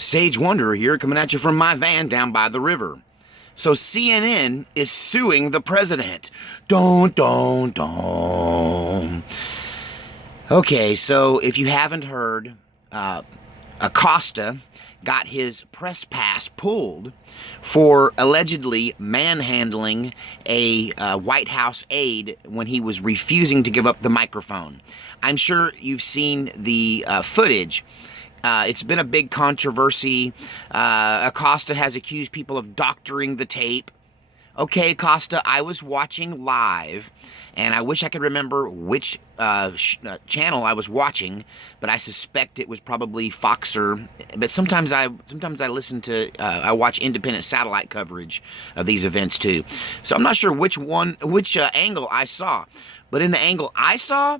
Sage Wanderer here, coming at you from my van down by the river. So CNN is suing the president. Don't. Okay, so if you haven't heard, Acosta got his press pass pulled for allegedly manhandling a White House aide when he was refusing to give up the microphone. I'm sure you've seen the footage. It's been a big controversy. Acosta has accused people of doctoring the tape. Okay, Acosta, I was watching live, and I wish I could remember which channel I was watching, but I suspect it was probably Foxer. But sometimes I listen to, I watch independent satellite coverage of these events too. So I'm not sure which angle I saw, but in the angle I saw,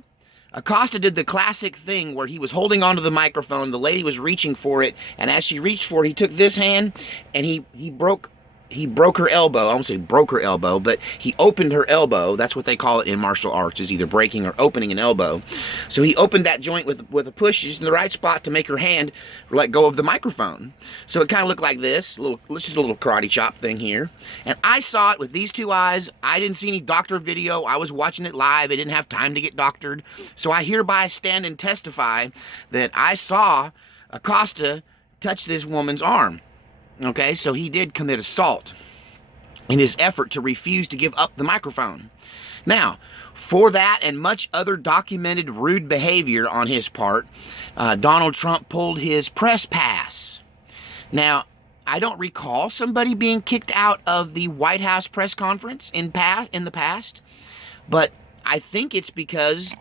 Acosta did the classic thing where he was holding onto the microphone, the lady was reaching for it, and as she reached for it, he took this hand and he broke her elbow. I won't say broke her elbow, but he opened her elbow. That's what they call it in martial arts, is either breaking or opening an elbow. So he opened that joint with a push just in the right spot to make her hand let go of the microphone. So it kind of looked like this. Just a little karate chop thing here. And I saw it with these two eyes. I didn't see any doctor video. I was watching it live. I didn't have time to get doctored. So I hereby stand and testify that I saw Acosta touch this woman's arm. Okay, so he did commit assault in his effort to refuse to give up the microphone. Now, for that and much other documented rude behavior on his part, Donald Trump pulled his press pass. Now, I don't recall somebody being kicked out of the White House press conference in the past, but I think it's because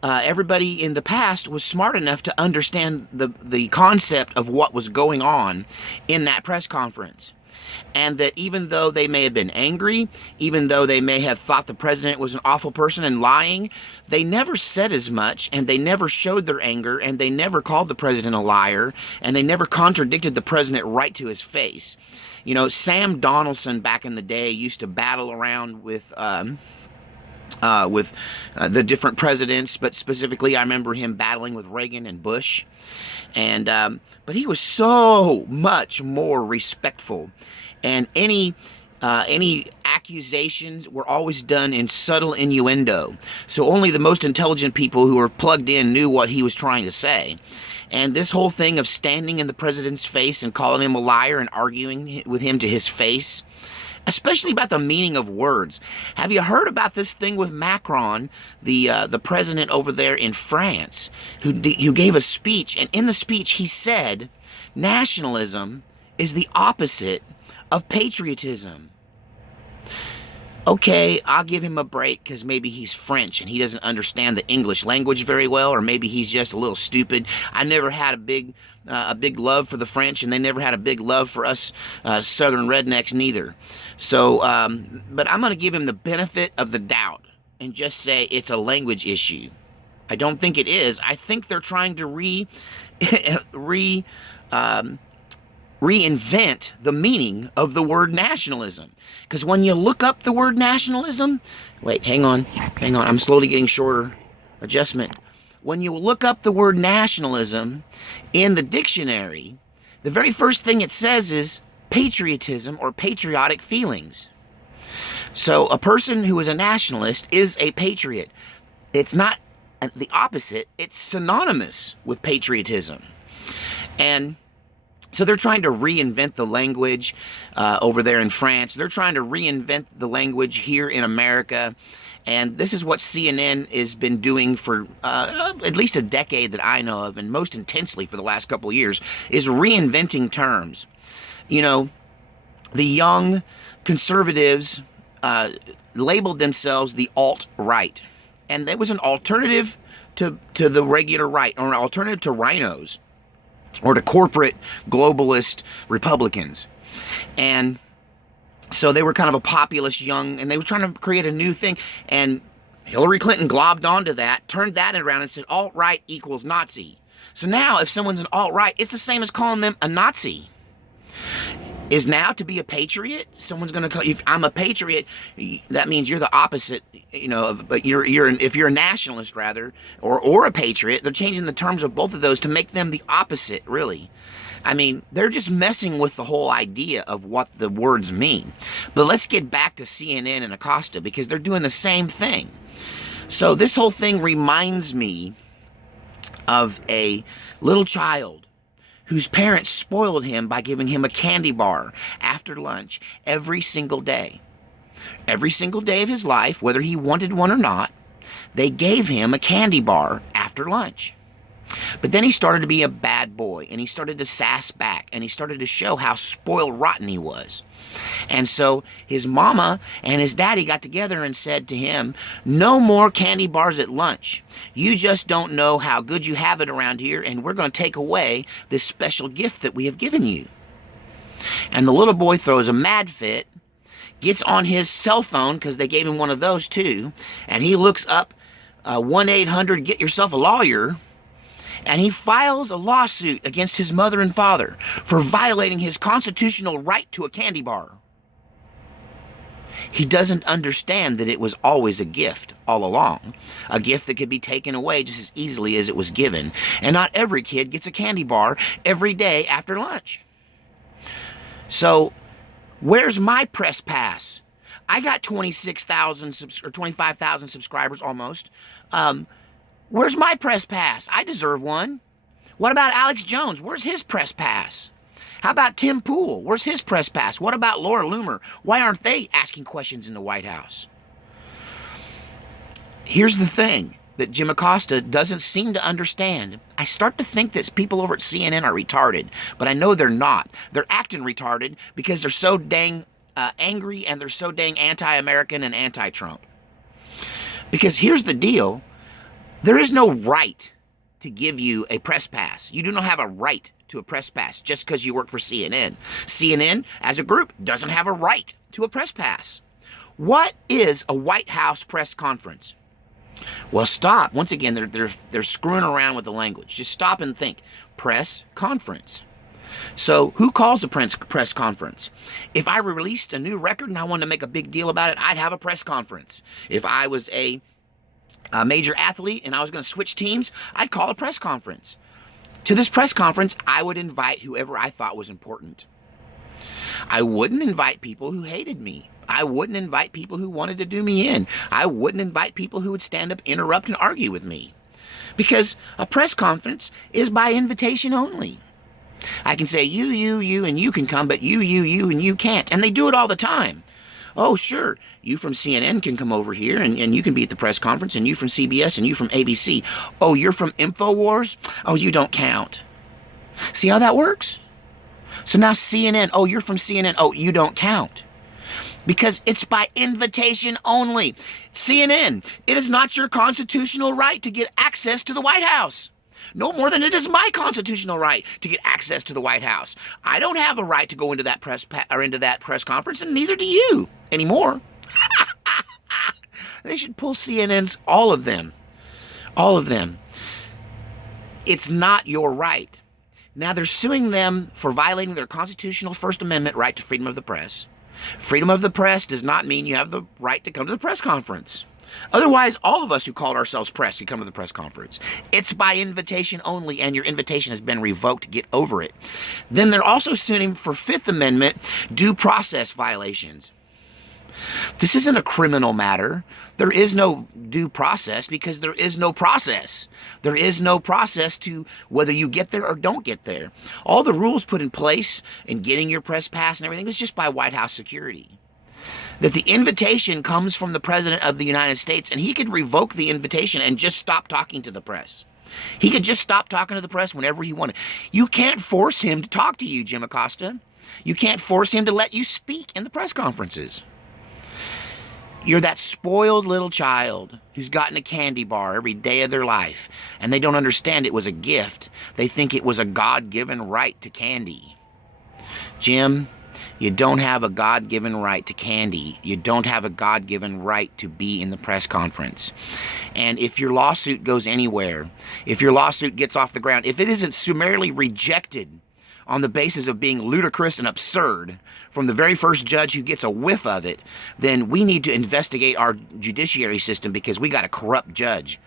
everybody in the past was smart enough to understand the concept of what was going on in that press conference. And that even though they may have been angry, even though they may have thought the president was an awful person and lying, they never said as much, and they never showed their anger, and they never called the president a liar, and they never contradicted the president right to his face. You know, Sam Donaldson back in the day used to battle around with the different presidents, but specifically I remember him battling with Reagan and Bush, and but he was so much more respectful, and any accusations were always done in subtle innuendo, so only the most intelligent people who were plugged in knew what he was trying to say. And this whole thing of standing in the president's face and calling him a liar and arguing with him to his face, especially about the meaning of words. Have you heard about this thing with Macron, the president over there in France, who gave a speech, and in the speech he said, nationalism is the opposite of patriotism. Okay, I'll give him a break because maybe he's French and he doesn't understand the English language very well, or maybe he's just a little stupid. I never had a big love for the French, and they never had a big love for us Southern rednecks neither. So, but I'm going to give him the benefit of the doubt and just say it's a language issue. I don't think it is. I think they're trying to reinvent the meaning of the word nationalism. Because when you look up the word nationalism, wait, hang on, I'm slowly getting shorter. Adjustment. When you look up the word nationalism in the dictionary, the very first thing it says is patriotism or patriotic feelings. So a person who is a nationalist is a patriot. It's not the opposite, it's synonymous with patriotism. And so they're trying to reinvent the language over there in France. They're trying to reinvent the language here in America. And this is what CNN has been doing for at least a decade that I know of, and most intensely for the last couple of years, is reinventing terms. You know, the young conservatives labeled themselves the alt-right. And that was an alternative to the regular right, or an alternative to rhinos, or to corporate globalist Republicans. And so they were kind of a populist young, and they were trying to create a new thing. And Hillary Clinton globbed onto that, turned that around and said alt-right equals Nazi. So now if someone's an alt-right, it's the same as calling them a Nazi. Is now to be a patriot, someone's going to call, if I'm a patriot, that means you're the opposite, you know, but if you're a nationalist rather, or a patriot, they're changing the terms of both of those to make them the opposite, really. I mean, they're just messing with the whole idea of what the words mean. But let's get back to CNN and Acosta, because they're doing the same thing. So this whole thing reminds me of a little child whose parents spoiled him by giving him a candy bar after lunch every single day. Every single day of his life, whether he wanted one or not, they gave him a candy bar after lunch. But then he started to be a bad boy, and he started to sass back, and he started to show how spoiled rotten he was. And so his mama and his daddy got together and said to him, "No more candy bars at lunch. You just don't know how good you have it around here, and we're going to take away this special gift that we have given you." And the little boy throws a mad fit, gets on his cell phone, because they gave him one of those too, and he looks up 1-800-get-yourself-a-lawyer, and he files a lawsuit against his mother and father for violating his constitutional right to a candy bar. He doesn't understand that it was always a gift all along, a gift that could be taken away just as easily as it was given, and not every kid gets a candy bar every day after lunch. So, where's my press pass? I got 26,000 or 25,000 subscribers almost. Where's my press pass? I deserve one. What about Alex Jones? Where's his press pass? How about Tim Pool? Where's his press pass? What about Laura Loomer? Why aren't they asking questions in the White House? Here's the thing that Jim Acosta doesn't seem to understand. I start to think that people over at CNN are retarded, but I know they're not. They're acting retarded because they're so dang angry, and they're so dang anti-American and anti-Trump. Because here's the deal. There is no right to give you a press pass. You do not have a right to a press pass just because you work for CNN. CNN, as a group, doesn't have a right to a press pass. What is a White House press conference? Well, stop. Once again, they're screwing around with the language. Just stop and think. Press conference. So who calls a press conference? If I released a new record and I wanted to make a big deal about it, I'd have a press conference. If I was a major athlete and I was going to switch teams, I'd call a press conference. To this press conference, I would invite whoever I thought was important. I wouldn't invite people who hated me. I wouldn't invite people who wanted to do me in. I wouldn't invite people who would stand up, interrupt, and argue with me. Because a press conference is by invitation only. I can say you, and you can come, but you, and you can't. And they do it all the time. Oh, sure, you from CNN can come over here, and you can be at the press conference, and you from CBS, and you from ABC. Oh, you're from InfoWars? Oh, you don't count. See how that works? So now CNN, oh, you're from CNN. Oh, you don't count. Because it's by invitation only. CNN, it is not your constitutional right to get access to the White House. No more than it is my constitutional right to get access to the White House. I don't have a right to go into that press conference, and neither do you anymore. They should pull CNN's, all of them. All of them. It's not your right. Now they're suing them for violating their constitutional First Amendment right to freedom of the press. Freedom of the press does not mean you have the right to come to the press conference. Otherwise, all of us who called ourselves press could come to the press conference. It's by invitation only, and your invitation has been revoked. Get over it. Then they're also suing him for Fifth Amendment due process violations. This isn't a criminal matter. There is no due process because there is no process. There is no process to whether you get there or don't get there. All the rules put in place in getting your press pass and everything was just by White House security. That the invitation comes from the President of the United States, and he could revoke the invitation and just stop talking to the press. He could just stop talking to the press whenever he wanted. You can't force him to talk to you, Jim Acosta. You can't force him to let you speak in the press conferences. You're that spoiled little child who's gotten a candy bar every day of their life, and they don't understand it was a gift. They think it was a God-given right to candy. Jim, you don't have a God-given right to candy. You don't have a God-given right to be in the press conference. And if your lawsuit goes anywhere, if your lawsuit gets off the ground, if it isn't summarily rejected on the basis of being ludicrous and absurd from the very first judge who gets a whiff of it, then we need to investigate our judiciary system because we got a corrupt judge.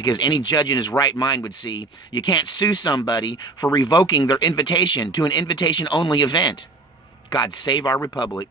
because any judge in his right mind would see you can't sue somebody for revoking their invitation to an invitation-only event. God save our republic.